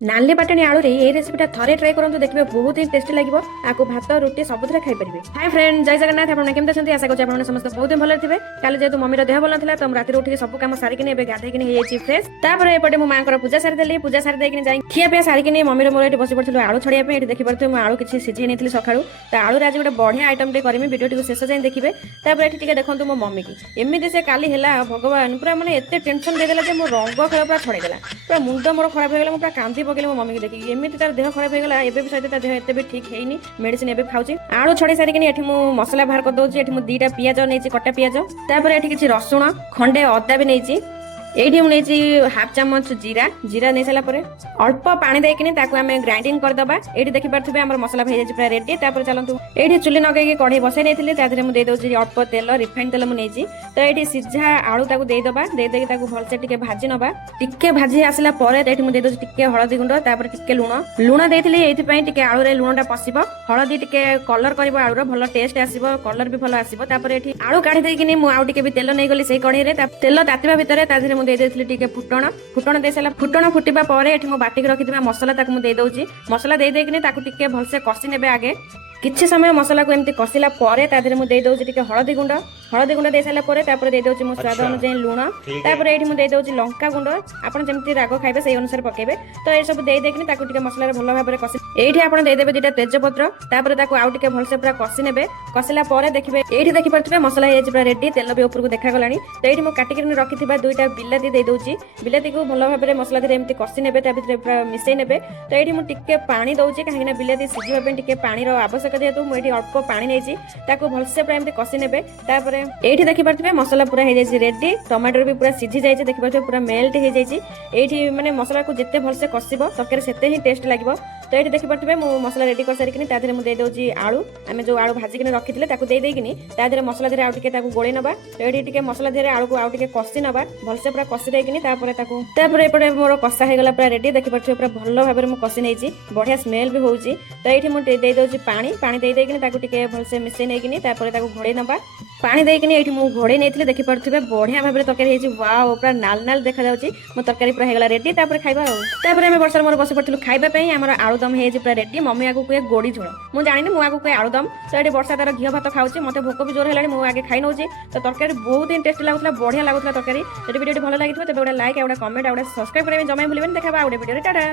नाली बाटणी आलू रे ये रेसिपीटा थरे ट्राई करंतु देखबे बहुत ही टेस्टी लागबो। आको भात रुटी सबुथरे खाइ परिबे। हाय फ्रेंड, जय जगन्नाथ। आपण केमते छथि? आशा करछ आपण समस्त बहुत ही भले थिबे। काले जेतु मम्मी रो देह भल नथिला त राति उठी सब काम सारी किने एबे गाधै किने हेयछि फ्रेश। तापर एपटे मो मां कर पूजा सारी देली। पूजा सारी देकिने जाई खिया पे सारी किने मम्मी रो मोर एठी बसि पड़थिलु आलू छड़िया पे। एठी देखि परथु मो आलू किछि सिझै नेथिलि सखाळू। त आलू रे आज गोटे बढ़िया आइटम टे करमी। वीडियो टी शेष जाई देखिबे। तापर एठी टिके देखंतु मो मम्मी की एमिति से काली हेला भगवान पूरा माने एते टेंशन दे देला जे मो रंग खेळ पूरा छड़ै देला। पूरा मुंड मोर खराब हो गेला। मो पूरा कांदी पकेले मो मम्मी की देखि एमिति तार देह खराब होगला। एबे भी सहित देह एते भी ठीक हेइनी। मेडिसिन एबे खाउची। आलू छड़े सारी किनी एठी मु मसला बाहर कर दउची। एठी मु दीटा पियाज नेची कटा पियाज। तापर एठी किछि रसुण खंडे अदा भी नेची। एठी मु नेची हाफ चम्मच जीरा जीरा नै सला परे अल्प पानी दे किनी ताकू हमें ग्राइंडिंग कर दबा। एठी देखि परथबे हमर मसला भई जाय पूरा रेडी। तापर चलंतु एठी चुली नगै के कढ़ई बसै नेथिले। तादरे मु दे दउची अल्प तेल रिफाइंड तेल मु नेची। तो एठी सिझा आलू ताकू दे दबा। दे दे के ताकू भलसे टिके भाजी नबा। टिके भाजी आसिला परे एठी मु दे दउची टिके हळदी गुंड तापर टिके लूण देथिली। एथि पई टिके आलू रे लूणटा पसिबो। हळदी टिके कलर करबो आलू रो भलो टेस्ट आसीबो। कलर भी भलो आसीबो। तापर एठी आलू काढी दे किनी मु आउ टिके भी तेल नै गली सेई कढ़ई रे। तेल तातिबा भितरे तादरे मु दे देथिली टिके फुटण दे सारा फुटण फुटिबा परे एठी मो बाटी के रखिथिबा मसला ताकू मु दे दउची। मसला दे किनी ताकू टिके भलसे कसी नेबे आगे। किछि समय मसला को एमती कसिला परे तादरे मु दे दउची टिके हळदी गुंड दे साला परे तापर दे दउची मु स्वाद अनुसार लूण। तापर एठी मु दे दउची लंका गुंड। आपण जेमती राग खाइबे सेई अनुसार पकेबे। तो ए सब दे किनी ताकू टिके मसला रे भलो भाबरे कसी। एठी आपण दे देबे दिटा तेजपत्र। तापर ताकू आउ टिके भलसे पूरा कसी नेबे। कसिला परे देखिबे एठी देखि परथिबे मसला हे पूरा रेडी। तेल भी ऊपर को देखा गलानी। तो एठी मु काटी किनी रखिथिबा दुईटा बिलाती दे दउची। बिलाती को भलो भाबरे मसला रे एमती कसी नेबे। ता भितरे पूरा मिसै नेबे। तो एठी मु टिके पानी दउची काहेकि बिलाती सिजिबा पे टिके पानी रो आवश्यक जेतु मु एठी अल्प पानी नेची। ताकू भलसे पूरा एमती कसी नेबे। तापर एठी देखि परथिबे मसला पूरा हे जायछि रेडी। टमाटर भी पूरा सिझी जायछि। देखि परथिबे पूरा मेल्ट हे जायछि। एठी माने मसला को जेते भलसे कसिबो तरकारी सेते ही टेस्ट लागबो। तो एठी देखि परथिबे मु मसला रेडी कर सारि किनी तादरे मु दे दउची आलू। आमे जो आलू भाजी किनी रखिथिले ताकू दे किनी तादरे मसला धरे आउ टिके ताकू गोळे नबा। तो एठी टिके मसला धरे आलू को आउ टिके कसी नबा। भलसे पूरा कसी दे किनी तापर एपटे मोर कसा हे गला पूरा रेडी। देखि परथिबे पूरा भलो भाबरे मु कसी नेछि। बढ़िया स्मेल भी होउची। तो एठी मु दे दउची पानी दे किनी ताकू टिके भलसे मिसै नै किनी तापर ताकू घोड़े नबा। पानी दे किनी एठी मु घोड़े नेथिले। देखि परथिबे बढ़िया भाबरे तरकारी हेछि। वाओ पूरा नाल नाल देखा जाउची। मो तरकारी पूरा हे गला रेडी। तापर खाइबा। तापर हमें वर्षर मोर बसि पड़थिलु खाइबा पई। हमर आलू दम हेछि पूरा रेडी। मम्मी आगु कुए गोड़ी झोल मु जानिनी मु आगु कुए आलू दम। तो एठी वर्षा तार घियो भात खाउची। मते भोक भी जोर हेलानी। मु आगे खाइ नउची। तो तरकारी बहुत ही टेस्टी लागुतला। बढ़िया लागुतला तरकारी। जदि वीडियो भलो लागिथबो तबे गोटे लाइक आ गोटे कमेंट आ गोटे सब्सक्राइब करबे जमाय भूलिबेनी। देखाबा आ गोटे वीडियो रे। टाटा।